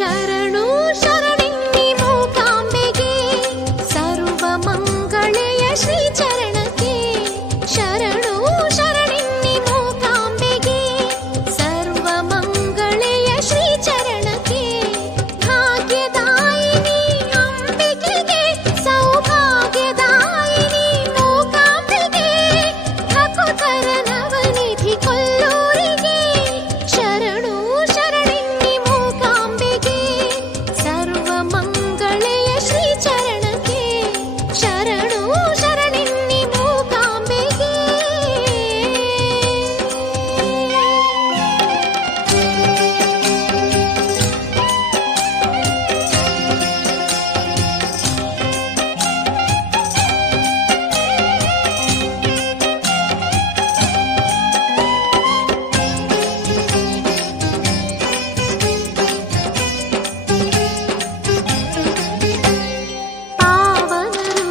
ಶರಣು ಶರಣೆನ್ನಿ ಮೂಕಾಂಬೆಗೆ ಸರ್ವಮಂಗಳೆಯ ಶ್ರೀಚರಣಕ್ಕೆ ಶರಣು ಶರಣೆನ್ನಿ ಮೂಕಾಂಬೆಗೆ ಸರ್ವಮಂಗಳೆಯ ಶ್ರೀಚರಣಕ್ಕೆ ಭಾಗ್ಯದಾಯಿನಿ ಅಂಬಿಕೆಗೆ ಸೌಭಾಗ್ಯದಾಯಿನಿ ಮೂಕಾಂಬೆಗೆ ಭಕುತರ ನವನಿಧಿ ಕೊಲ್ಲೂರಿಗೆ ಶರಣು ಶರಣೆನ್ನಿ ಮೂಕಾಂಬೆಗೆ ಸರ್ವಮಂಗಳೆಯ ಶ್ರೀಚರಣಕ್ಕೆ ಶರಣು ಶರಣೆನ್ನಿ ಮೂಕಾಂಬೆಗೆ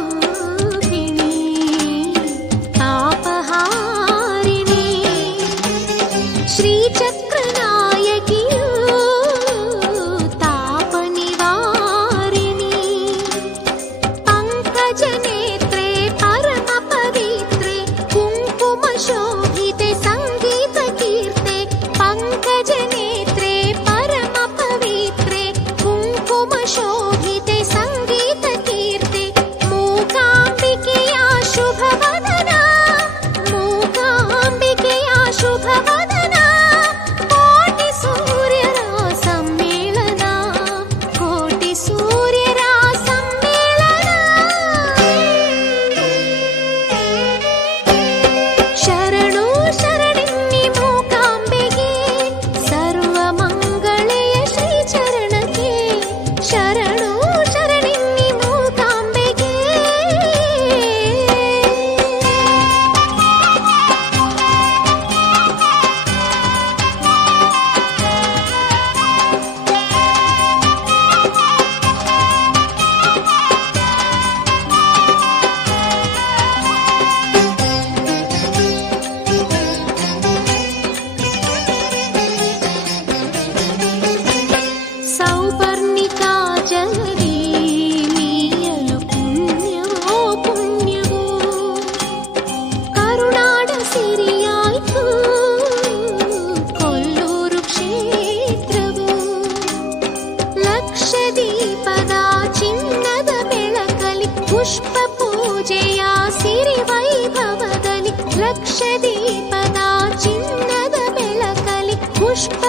ಪಾವನರೂಪಿಣಿ ಪಾಪಹಾರಿಣಿ ಶ್ರೀಚಕ್ರನಾಯಕಿಯು ತಾಪನಿವಾರಿಣಿ ಪಂಕಜನೇತ್ರೆ ಪರಮ ಪವಿತ್ರೆ ಕುಂಕುಮ ಶೋಭಿತೆ ಸಂಗೀತ ಕೀರ್ತೆ ಪಂಕಜನೇತ್ರೆ ಪರಮ ಪವಿತ್ರೆ ಕುಂಕುಮ ಶೋಭಿತೆ ಸಂಗೀತ ಕೀರ್ತೆ ಮೂಕಾಂಬಿಕೆಯ ಶುಭವದನ ಮೂಕಾಂಬಿಕೆಯ ಶುಭವದನ ಕೋಟಿ ಸೂರ್ಯರ ಸಮ್ಮೇಳನ ಕೋಟಿ ಸೂರ್ಯರ ಸಮ್ಮೇಳನ ಶರಣು ಶರಣೆನ್ನಿ ಮೂಕಾಂಬೆಗೆ ಸರ್ವಮಂಗಳೆಯ ಶ್ರೀಚರಣಕ್ಕೆ ಶರಣು ಶರಣೆನ್ನಿ ಮೂಕಾಂಬೆಗೆ ಸೌಪರ್ಣಿಕಾ ಜಲಧಿ ಮೀಯಲು ಪುಣ್ಯವೋ ಪುಣ್ಯವೋ ಕರುನಾಡ ಸಿರಿಯಾಯ್ತು ಕೊಲ್ಲೂರು ಕ್ಷೇತ್ರವು ಲಕ್ಷದೀಪದ ಚಿನ್ನದ ಬೆಳಕಲಿ ಪುಷ್ಪ ಪೂಜೆಯ ಸಿರಿ ವೈಭವದಲ್ಲಿ ಲಕ್ಷದೀಪದ ಚಿನ್ನದ ಬೆಳಕಲಿ ಪುಷ್ಪ